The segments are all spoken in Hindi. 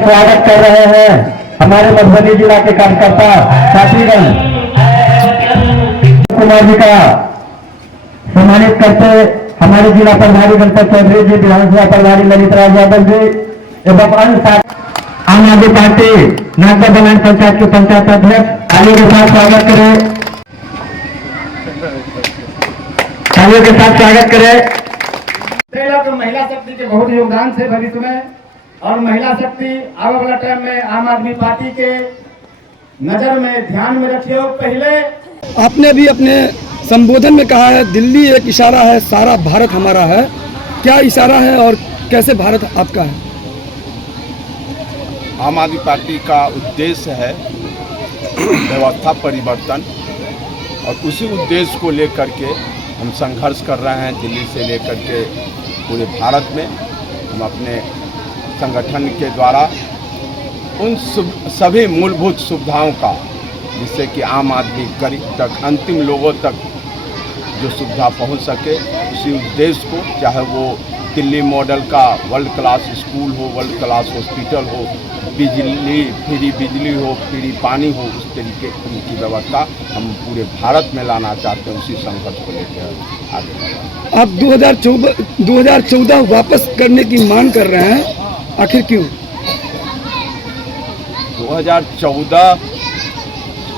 स्वागत कर रहे हैं हमारे मधुबनी जिला के कार्यकर्ता साथीगण। कुमार जी का सम्मानित करते हमारे जिला प्रभारी गणपत चौधरी जी, विधानसभा प्रभारी ललित राज यादव जी एवं अन्य आम आदमी पार्टी नागदा बलान पंचायत के पंचायत अध्यक्ष तालियों के साथ स्वागत करें। तालियों के साथ स्वागत करें। तो महिला शक्ति के बहुत योगदान से भविष्य में, और महिला शक्ति आने वाला टाइम में आम आदमी पार्टी के नजर में ध्यान में रखिए। पहले आपने भी अपने संबोधन में कहा है दिल्ली एक इशारा है, सारा भारत हमारा है। क्या इशारा है और कैसे भारत आपका है? आम आदमी पार्टी का उद्देश्य है व्यवस्था परिवर्तन, और उसी उद्देश्य को लेकर के हम संघर्ष कर रहे हैं। दिल्ली से लेकर के पूरे भारत में हम अपने संगठन के द्वारा उन सभी मूलभूत सुविधाओं का, जिससे कि आम आदमी गरीब तक, अंतिम लोगों तक जो सुविधा पहुंच सके, उसी उद्देश्य को, चाहे वो दिल्ली मॉडल का वर्ल्ड क्लास स्कूल हो, वर्ल्ड क्लास हॉस्पिटल हो, फ्री बिजली हो, फ्री पानी हो, उस तरीके की व्यवस्था हम पूरे भारत में लाना चाहते हैं। उसी संघर्ष को लेकर आगे आप 2014 वापस करने की मांग कर रहे हैं, आखिर क्यों? 2014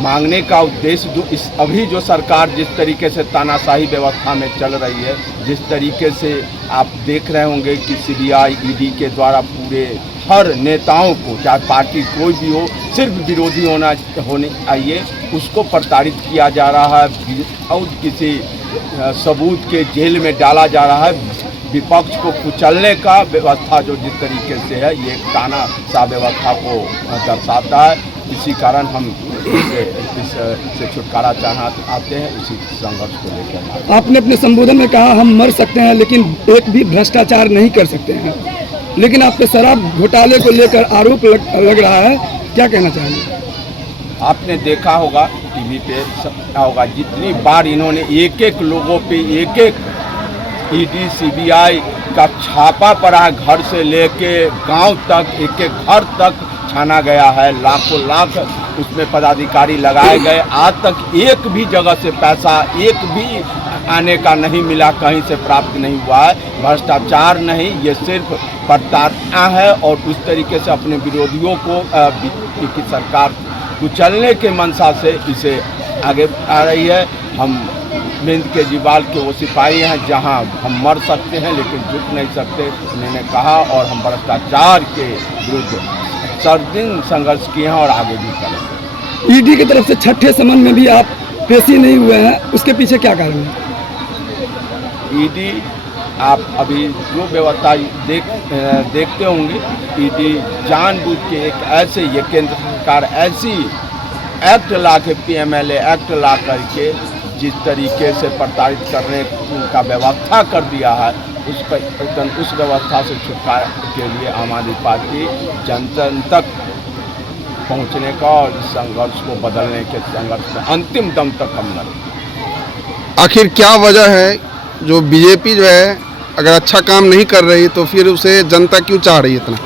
मांगने का उद्देश्य अभी जो सरकार जिस तरीके से तानाशाही व्यवस्था में चल रही है, जिस तरीके से आप देख रहे होंगे कि सीबीआई ईडी के द्वारा पूरे हर नेताओं को, चाहे पार्टी कोई भी हो, सिर्फ विरोधी होने चाहिए, उसको प्रताड़ित किया जा रहा है और किसी सबूत के जेल में डाला जा रहा है। विपक्ष को कुचलने का व्यवस्था जो जिस तरीके से है, ये तानाशाह व्यवस्था को दर्शाता है। इसी कारण हम इससे छुटकारा चाहते हैं, इसी संघर्ष को लेकर। आपने अपने संबोधन में कहा हम मर सकते हैं लेकिन एक भी भ्रष्टाचार नहीं कर सकते हैं, लेकिन आप पे शराब घोटाले को लेकर आरोप लग रहा है, क्या कहना चाहेंगे? आपने देखा होगा टीवी पे, होगा जितनी बार इन्होंने एक एक लोगों पे एक एक ईडी सीबीआई का छापा पड़ा, घर से लेके गांव तक, एक एक घर तक छाना गया है, लाखों लाख उसमें पदाधिकारी लगाए गए। आज तक एक भी जगह से पैसा एक भी आने का नहीं मिला, कहीं से प्राप्त नहीं हुआ है। भ्रष्टाचार नहीं, ये सिर्फ प्रताड़ना है, और उस तरीके से अपने विरोधियों को की सरकार कुचलने के मंशा से इसे आगे आ रही है। हम बिंद केजरीवाल के वो सिपाही हैं, जहां हम मर सकते हैं लेकिन झुक नहीं सकते, उन्होंने कहा, और हम भ्रष्टाचार के विरुद्ध सर्वदिन संघर्ष किए हैं और आगे भी करेंगे। ईडी की तरफ से छठे समन में भी आप पेशी नहीं हुए हैं, उसके पीछे क्या कारण है? ईडी आप अभी जो व्यवस्था देखते होंगे, ईडी जानबूझ के एक ऐसे, ये केंद्र सरकार ऐसी एक्ट ला के, PMLA एक्ट ला करके जिस तरीके से प्रताड़ित करने का व्यवस्था कर दिया है, उस व्यवस्था से छुटकारा के लिए आम आदमी पार्टी जन तक पहुंचने का और इस संघर्ष को बदलने के संघर्ष में अंतिम दम तक हम लड़ेंगे। आखिर क्या वजह है जो बीजेपी जो है अगर अच्छा काम नहीं कर रही तो फिर उसे जनता क्यों चाह रही है इतना?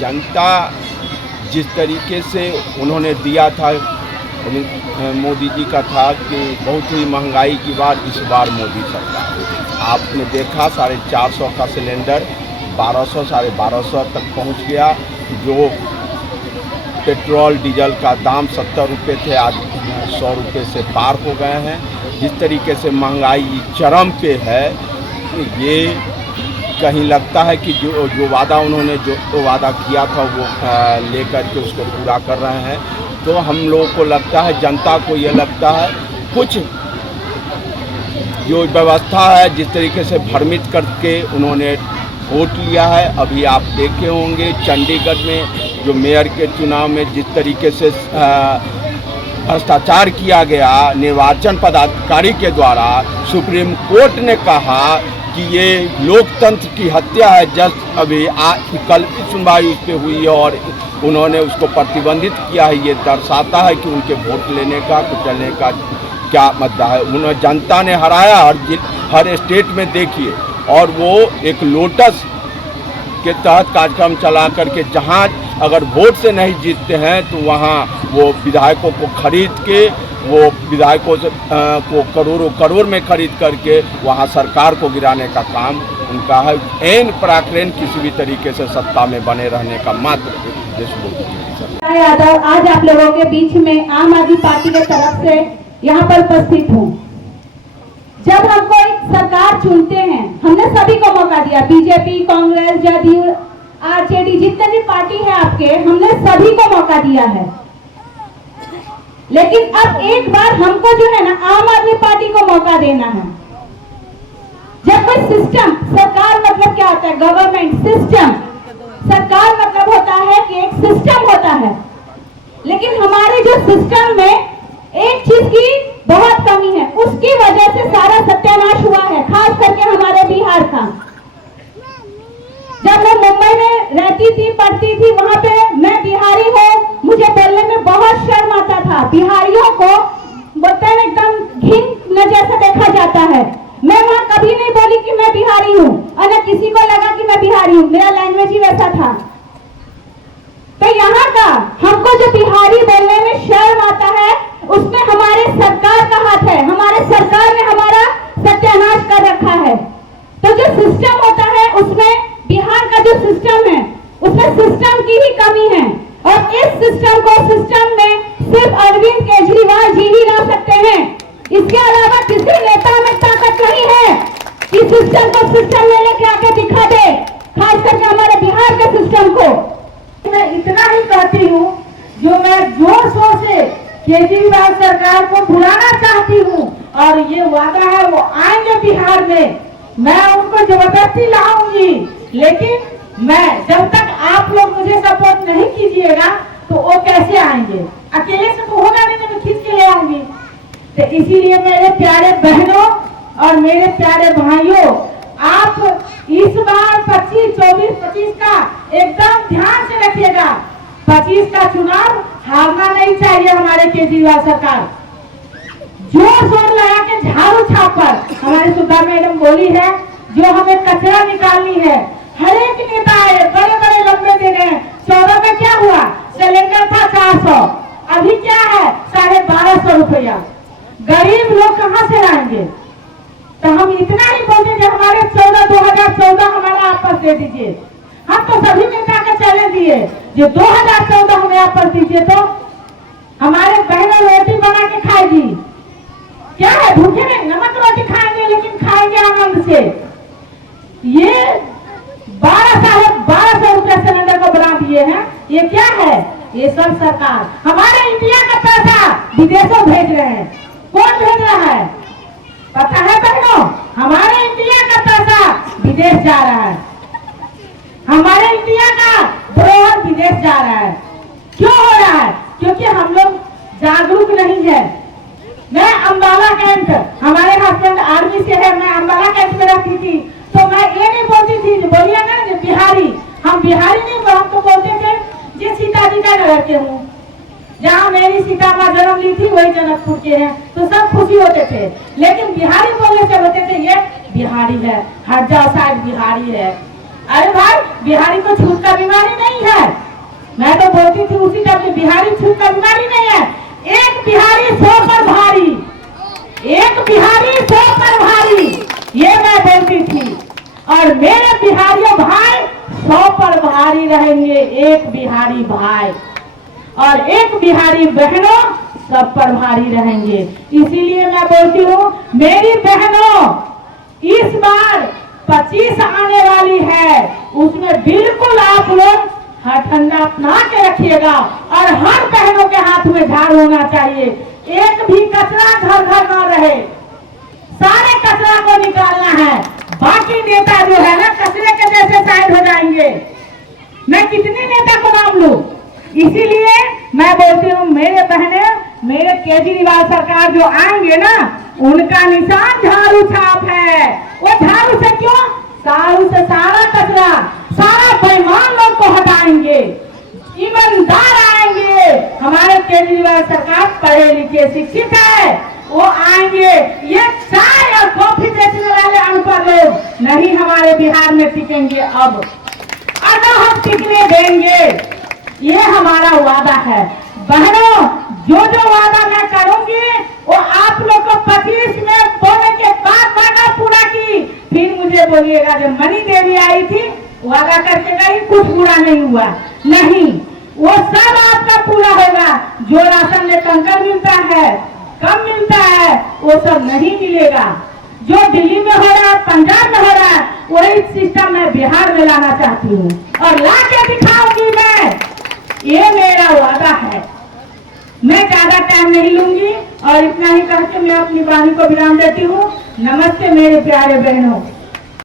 जनता जिस तरीके से उन्होंने दिया था, मोदी जी का था कि बहुत ही महंगाई की बात, इस बार मोदी सरकार, आपने देखा 450 का सिलेंडर 1200 1250 तक पहुंच गया। जो पेट्रोल डीजल का दाम 70 रुपये थे, आज 100 रुपये से पार हो गए हैं। जिस तरीके से महंगाई चरम पे है, ये कहीं लगता है कि जो वादा उन्होंने जो वादा किया था वो लेकर के उसको पूरा कर रहे हैं। तो हम लोगों को लगता है, जनता को ये लगता है, कुछ जो व्यवस्था है जिस तरीके से भ्रमित करके उन्होंने वोट लिया है। अभी आप देखे होंगे चंडीगढ़ में जो मेयर के चुनाव में जिस तरीके से भ्रष्टाचार किया गया निर्वाचन पदाधिकारी के द्वारा, सुप्रीम कोर्ट ने कहा कि ये लोकतंत्र की हत्या है। जस्ट अभी कल की सुनवाई उस पर हुई है और उन्होंने उसको प्रतिबंधित किया है। ये दर्शाता है कि उनके वोट लेने का, कुचलने का क्या मुद्दा है। उन्हें जनता ने हराया हर स्टेट में देखिए, और वो एक लोटस के तहत कार्यक्रम चला करके जहाँ अगर वोट से नहीं जीतते हैं तो वहाँ वो विधायकों को खरीद के वो विधायकों को करोड़ में खरीद करके वहाँ सरकार को गिराने का काम उनका है। एन पराक्रम किसी भी तरीके से सत्ता में बने रहने का मात्र उद्देश्य यादव आज आप लोगों के बीच में आम आदमी पार्टी के तरफ से यहाँ पर उपस्थित हूँ। जब हम कोई सरकार चुनते हैं, हमने सभी को मौका दिया, बीजेपी, कांग्रेस, जदयू, आरजेडी, जितने भी पार्टी है आपके, हमने सभी को मौका दिया है। लेकिन अब एक बार हमको जो है ना आम आदमी पार्टी को मौका देना है। जब कोई सिस्टम, सरकार मतलब क्या होता है? Government system. सरकार मतलब होता है कि एक सिस्टम होता है, लेकिन हमारे जो सिस्टम में एक चीज की बहुत कमी है, उसकी वजह से सारा सत्यानाश हुआ है, खास करके हमारे बिहार का। जब मैं मुंबई में रहती थी, पढ़ती थी, वहां पे मैं बिहारी हूँ, मुझे बोलने में बहुत शर्म आता था। बिहारियों को बोलते हैं एकदम घिन नजर से देखा जाता है। मैं वहां कभी नहीं बोली कि मैं बिहारी हूँ, और न किसी को लगा कि मैं बिहारी हूँ, मेरा लैंग्वेज ही वैसा था। तो यहाँ का हमको जो बिहारी बोलने में शर्म आता है, उसमें हमारे सरकार का हाथ है। हमारे सरकार ने हमारा सत्यानाश कर रखा है। तो जो सिस्टम होता है, उसमें बिहार का जो सिस्टम है, उसमें सिस्टम की ही कमी है। और इस सिस्टम में सिर्फ अरविंद केजरीवाल जी ही ला सकते हैं। इसके अलावा किसी नेता में ताकत नहीं है कि सिस्टम को सिस्टम में लेके आके दिखा दे, खास करके हमारे बिहार के सिस्टम को। मैं इतना ही कहती हूँ, जो मैं जोर शोर से केजरीवाल सरकार को बुलाना चाहती हूँ, और ये वादा है वो आएंगे बिहार में, मैं उनको जबरदस्ती लाऊंगी। लेकिन मैं जब तक आप लोग मुझे सपोर्ट नहीं कीजिएगा तो वो कैसे आएंगे? अकेले से तो होगा नहीं, मैं खींच के ले आऊंगी। तो इसीलिए मेरे प्यारे बहनों और मेरे प्यारे भाइयों, आप इस बार 24-25 का एकदम ध्यान से रखिएगा। 25 का चुनाव हारना नहीं चाहिए हमारे केजरीवाल सरकार। जोर शोर लगा के झाड़ू छाप पर हमारी सुधा मैडम बोली है, जो हमें कचरा निकालनी है। हर एक नेता आए, बड़े बड़े लंबे दे रहे हैं। 14 में क्या हुआ? सिलेंडर था 400, अभी क्या है? 1250 रुपया। गरीब लोग कहाँ से लाएंगे? तो हम इतना ही बोलते कि हमारे 2014 हमारा आपस दे दीजिए। हम तो सभी नेता के चले दिए, जो 2014 हमें आपस दीजिए तो हमारे बहनों रोटी बना के खाएगी। क्या है? भूखे नहीं, नमक रोटी खाएंगे, लेकिन खाएंगे आनंद से। ये 1200 रुपया सिलेंडर को बना दिए हैं। ये क्या है? ये सब सरकार हमारे इंडिया का पैसा विदेशों भेज रहे हैं। कौन भेज रहा है पता है बहनों? हमारे इंडिया का पैसा विदेश जा रहा है। हमारे इंडिया का धरोहर विदेश जा रहा है। क्यों हो रहा है? क्योंकि हम लोग जागरूक नहीं है। मैं अम्बाला कैंट, हमारे हस्बैंड आर्मी से है, मैं अम्बाला कैंट में रहती थी, तो मैं ये नहीं बोलती थी, बोलिए ना जो बिहारी, हम बिहारी नहीं, हम तो बोलते थे जी सीताजी का नगर के हूँ, जहाँ मेरी सीता माँ जन्म ली थी वही जनकपुर के हैं, तो सब खुशी होते थे। लेकिन बिहारी बोलने से बोलते थे ये बिहारी है, हट जाओ साइड बिहारी है। अरे भाई, बिहारी को छूत का बीमारी नहीं है। मैं तो बोलती थी उसी टाइम, बिहारी छूत का बीमारी नहीं है। एक बिहारी 100 पर भारी, एक बिहारी 100 पर भारी, ये मैं बोलती थी। और मेरे बिहारियों भाई 100 पर भारी रहेंगे, एक बिहारी भाई और एक बिहारी बहनों सब पर भारी रहेंगे। इसीलिए मैं बोलती हूँ मेरी बहनों, इस बार 25 आने वाली है, उसमें बिल्कुल आप लोग ठंडा अपना के रखिएगा और हर बहनों के हाथ में झाड़ू होना चाहिए। एक भी कचरा घर घर न रहे, सारे कचरा को निकालना है। बाकी नेता जो है ना कचरे के जैसे साइड हो जाएंगे। मैं कितने नेता को नाम लूं? इसीलिए मैं बोलती हूँ मेरे बहने, मेरे केजरीवाल सरकार जो आएंगे ना, उनका निशान झाड़ू छाप है। वो झाड़ू से क्यों? झाड़ू से सारा कचरा, सारा बेईमान लोग को हटाएंगे, ईमानदार आएंगे। हमारे केजरीवाल सरकार पढ़े लिखे शिक्षित है, वो आएंगे। ये चाय और कॉफी बेचने वाले अनपढ़ लोग नहीं हमारे बिहार में टिकेंगे। अब ना हम टिकने देंगे। ये हमारा वादा है। बहनों, जो वादा मैं करूंगी वो आप लोग को 25 में बोलने के बाद वादा पूरा की। फिर मुझे बोलिएगा जब मनी देवी आई थी वादा करके गई, कुछ पूरा नहीं हुआ। नहीं, वो सब आपका पूरा होगा। जो राशन में कंकर मिलता है, कम मिलता है, वो सब नहीं मिलेगा। जो दिल्ली में हो रहा है, पंजाब में हो रहा है, वही सिस्टम मैं बिहार में लाना चाहती हूँ और ला के दिखाऊंगी मैं। ये मेरा वादा है। मैं ज्यादा टाइम नहीं लूंगी और इतना ही कह के मैं अपनी वाणी को विराम देती हूँ। नमस्ते मेरे प्यारे बहनों।